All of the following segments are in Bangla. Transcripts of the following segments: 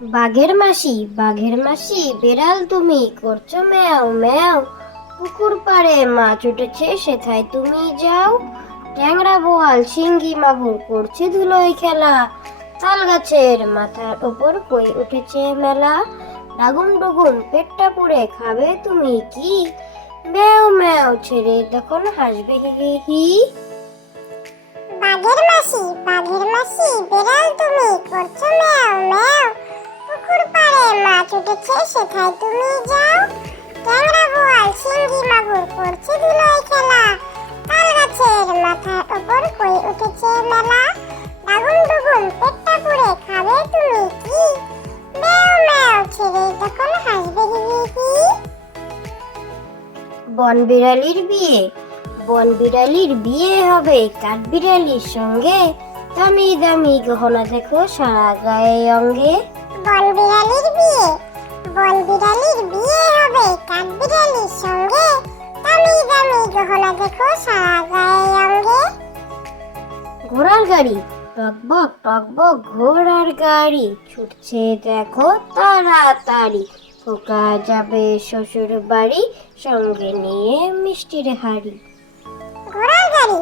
বাঘের মাসি বেড়াল তুমি করছো ম্যাও ম্যাও। পুকুর পাড়ে মাছ উঠেছে সেথায় তুমি যাও। ট্যাংরা বোয়াল শিঙ্গি মাগুর করছে ধুলোয় খেলা। তাল গাছের মাথার ওপর কই উঠেছে মেলা। ডাগুম ডুগুম পেটটা পুড়ে খাবে তুমি কি? ম্যাও ম্যাও ছেড়ে তখন হাসবে হি হি হি। বাঘের মাসি বেড়াল তুমি করছো ম্যাও ম্যাও। পুকুর পাড়ে মাছ উঠেছে সেথায় তুমি যাও। ট্যাংরা বোয়াল শিঙ্গি মাগুর করছে ধুলোয় খেলা। তাল গাছের মাথার ওপর কই উঠেছে মেলা। ডাগুম ডুগুম পেটটা পুড়ে খাবে তুমি কি? ম্যাও ম্যাও ছেড়ে তখন হাসবে হি হি হি। বনবিড়ালির বিয়ে হবে কাঠবিড়ালির সঙ্গে। দামি দামি গহনা দেখো সারা গায়ে অঙ্গে। বনবিড়ালির বিয়ে হবে কাঠবিড়ালির সঙ্গে। দামি দামি গহনা দেখো সারা গায়ে অঙ্গে। ঘোড়ার গাড়ি টকবক ঘোড়ার গাড়ি ছুটছে দেখো তাড়াতাড়ি। খোকা যাবে শ্বশুর বাড়ি সঙ্গে নিয়ে মিষ্টির হাড়ি। ঘোড়ার গাড়ি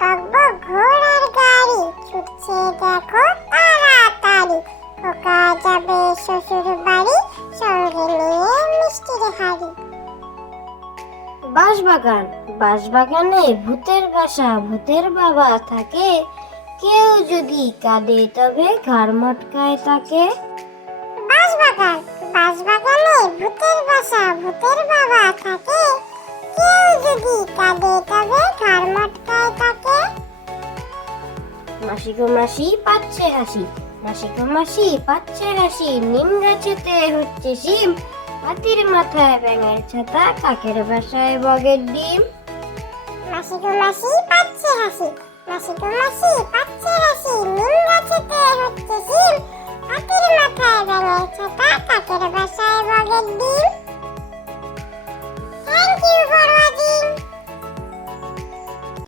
টকবক ঘোড়ার গাড়ি ছুটছে দেখো তাড়াতাড়ি। খোকা যাবে শ্বশুর বাড়ি সঙ্গে নিয়ে মিষ্টির হাড়ি। বাঁশবাগানে ভূতের বাবা থাকে। কেউ যদি কাঁদে তবে ঘাড় মটকায় তাকে। বাঁশবাগানে ভূতের বাবা থাকে। কেউ যদি কাঁদে তবে ঘাড় মটকায় তাকে। মাসি গো মাসি পাচ্ছে হাসি। নিম গাছেতে হচ্ছে শিম। হাতির মাথায় ব্যাঙের ছাতা কাকের বাসায় বগের ডিম। মাসি গো মাসি পাচ্ছে হাসি। নিম গাছেতে হচ্ছে শিম। হাতির মাথায় ব্যাঙের ছাতা